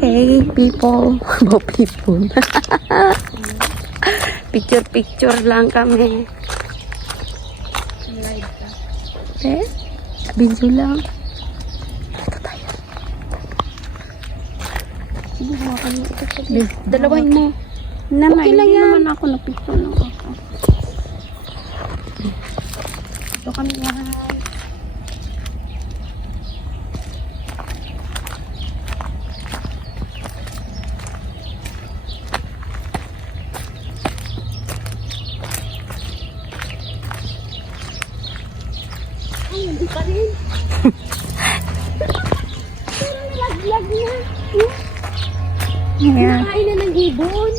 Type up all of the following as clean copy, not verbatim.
Hey people, go people. Picture lang kami. Live ka. Video lang. Ito tayo. Sige, hawakan mo ito. Dalawain mo. Okay lang yan. naman ako. Napicture lang ako. Ito kami lahat. Ay, hindi pa rin. Pero nalaglag na. Yeah. Nakain na ng ibon.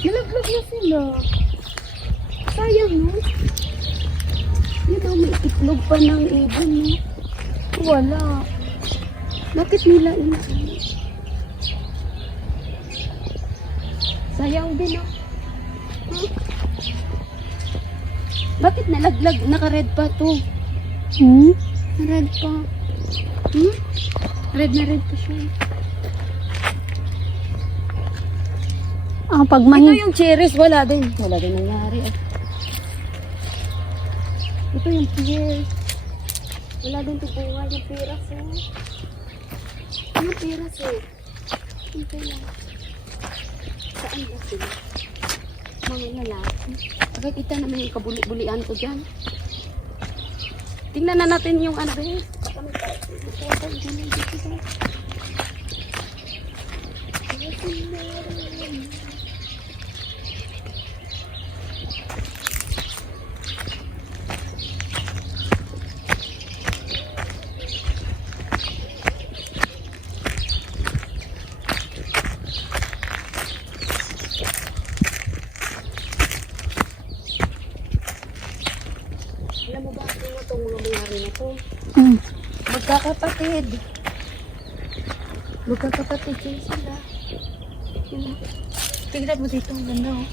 Nalaglag na sila. Sayang, no? Yun daw, may itlog pa ng ibon, no? Wala. Bakit nila ina? Sayang din, no? Huh? Bakit nalaglag? Naka-red pa to. Na-red pa. Red na red pa siya. Pag Ito yung cherries, wala din. Wala din nangyari. Ito yung pears. Wala din ito bunga. Yung peras, oh. Yung peras, oh. Ito lang. Saan ba sila? Mga lalaki. Bakit ito naman yung kabuli-bulian ko dyan? Tingnan na natin yung ano ba yun. Alam mo ba kung itong mga mayari na to? Magkakapatid. Magkakapatid yun sila. Tingnan mo dito, ang ganda, oh.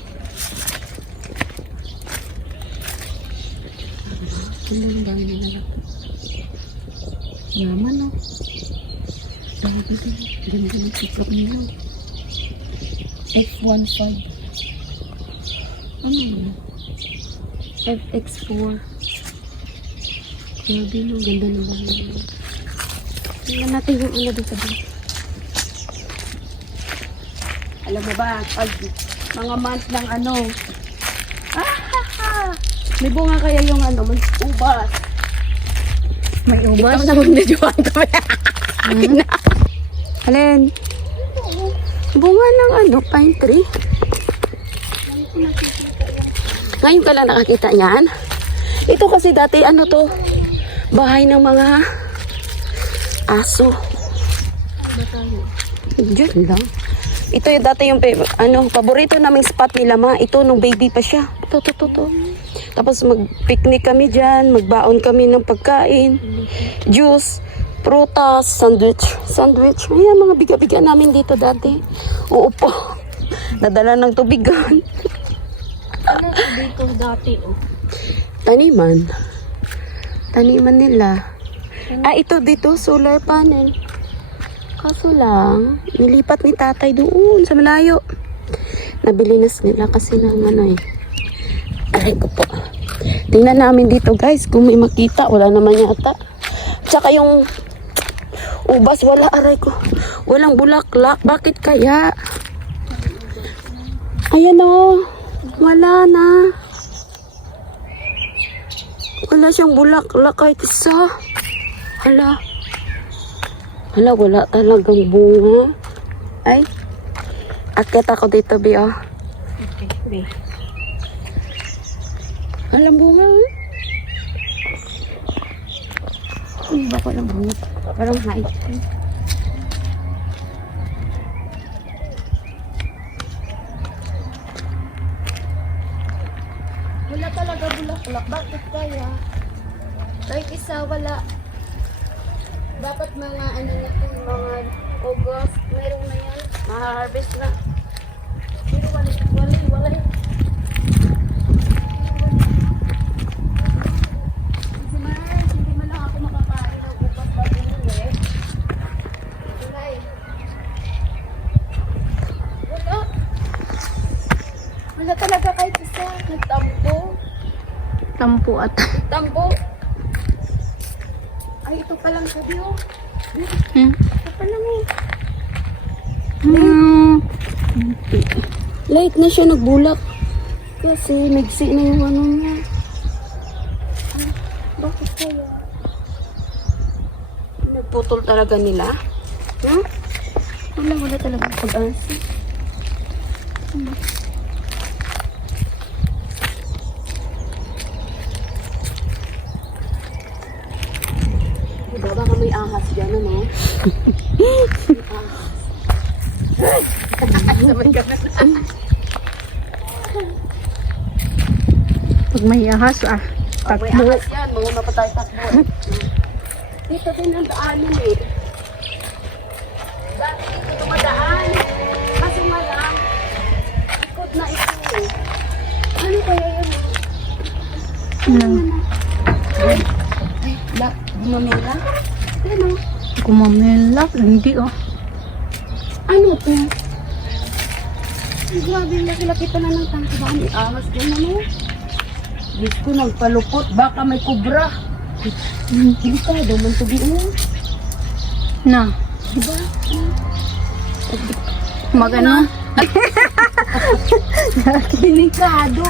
Ang dami nila na. Yaman, oh. Dami dito. Ganda ng TikTok nila. F15. Ano yun? FX4. Grabe, no? Ganda ng bahay. Tingnan natin yung ano dito ba. Alam mo ba, pag mga month ng ano, may bunga kaya yung ano, may ubas. May ubas? Ikaw na magnadyohan kami. Alin? Bunga ng ano, pine tree. Ngayon ka lang nakakita niyan. Ito kasi dati ano to, bahay ng mga aso. Diyan lang. Ito yung dati yung ano, paborito naming spot nila ma. Ito nung baby pa siya. Ito. Tapos mag-picnic kami dyan, magbaon kami ng pagkain, juice, prutas, sandwich. Ayan, mga biga-biga namin dito dati. Uupo. Nadala ng tubigan. Ano dito dati, oh? Taniman nila. Ito dito, solar panel. Kaso lang, nilipat ni tatay doon sa malayo. Nabili na nila kasi ng ano eh. Aray ko po. Tingnan namin dito guys, kung may makita. Wala naman yata. Tsaka yung ubas, wala, aray ko. Walang bulaklak. Bakit kaya? Ayan o. Wala na. Wala siyang bulaklak kahit isa. Hala, wala talagang bunga. Ay, akit ako dito, Bi, oh. Okay, Bi. Walang bunga, eh. Hindi ba walang bunga? Walang height. Wala talaga bulaklak. Bakit kaya? Kahit isa, wala. Dapat mga ano na ito, mga August, meron na yan. Ma-harvest na. Pero wala. Si Mars, hindi man lang ako makakain ng upas bago nung eh. Wala eh. Tambo. Tampo at... Tambo. Ay, ito pa lang sabi oh. Hmm? Ito pa lang eh. Hmm. Late na siya nagbulak. Kasi nagsi na yung ano niya. Ay, bakit kaya? Nagputol talaga nila? Hmm? Wala talaga pag-asa. Diba baka may ahas dyan, ano? Sabay ka na. Pag may ahas Pag may takbo. ahas yan, mauna pa tayo takbo. Dito din ang daanin eh. Dati dito dumadaan. Kaso nga lang, ikot na ito. Ano kaya yun? Ay, gumamela? Ano? Gumamela. Hindi Ano to? Ay, grabe, laki-laki pa na ng tangka. Baka may ahas dyan, ano? Diyos ko, nagpalupot. Baka may kubra. Delikado man to diyan. Na. Diba? Magano? Delikado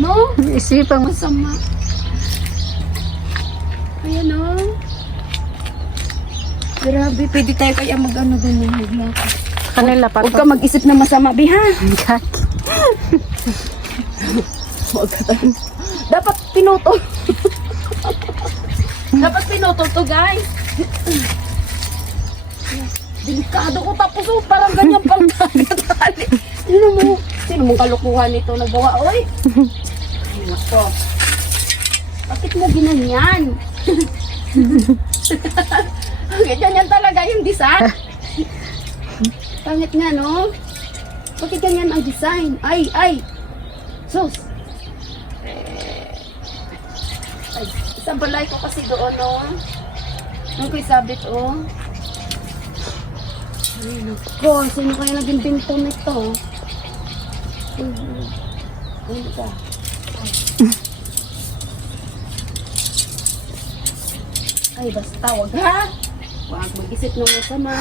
No? Isipang Masama. Ayan Grabe, pwede tayo kaya mag-ano dun yung maglakad. kanila pa Huwag ka mag-isip na masama, Biha. Huwag ka tayo. Dapat pinutol. Dapat pinutol to, guys. Delikado ko tapos parang ganyan pang tagatali. Sino mong kalukuhan nito nagawa, oy? Ay, nako. Bakit mo ginanyan? Ganyan talaga yung design. Pangit nga, no? Bakit ganyan ang design? Ay! Sus! Ay, isang balay ko kasi doon, no? Nung ko'y sabit, Ay, nako. Sino kaya naging binto nito? Ano ka? Ay, basta, wag ha? Wag mag-isip ng masama.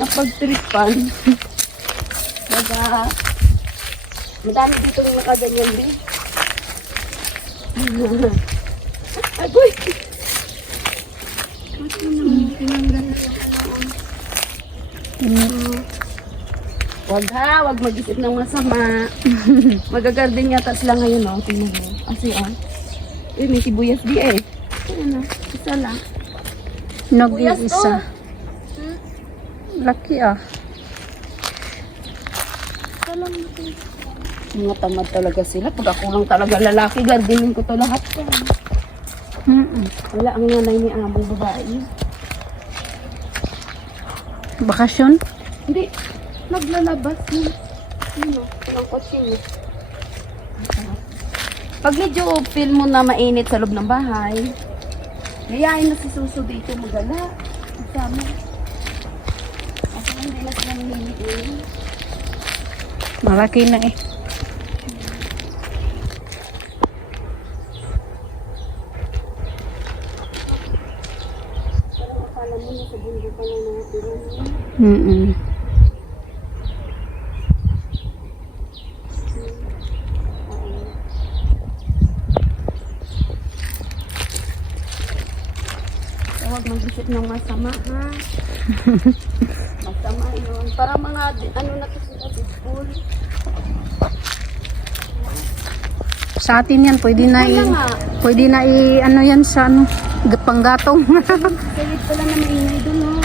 Napagtripan. Baga, madami dito yung nakaganyan din. Agoy! Ba't mo naman tinanggal na yung ano? Wag ha, wag mag-isip ng masama. Magagarden yata sila ngayon, tingnan mo. Kasi, may sibuyas di isa lang. Nag-iisa. Laki Mga tamad talaga sila. Pag ako lang talaga lalaki, gardening ko to lahat. Wala ang nanay ni Among babae. Bakasyon? Hindi. Naglalabas yun. Ang kotse niya. Pag medyo feel mo na mainit sa loob ng bahay, yayain na si Suso dito magala. Kasama. Kasi hindi na sila nangyayin. Malaki na Parang akala mo na sa bundo pa lang nakatira niya. Huwag mag-isip ng masama, ha? Masama yun. Para mga, na to sila sa school. Sa atin yan, pwede na ano yan sa panggatong. Sayid pala na maingay dun, no?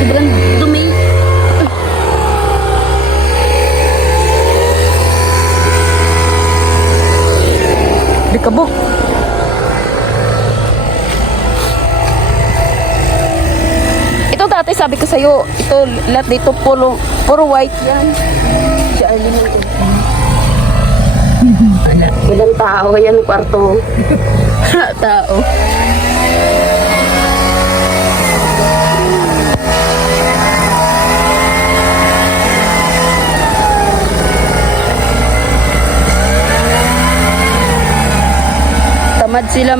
sobrang dumi. Di kabok. Ito dati sabi ko sa'yo, ito lahat dito puro white yan. Si Arlene lang to. Ilang tao yan kwarto. Tao. Tamad sila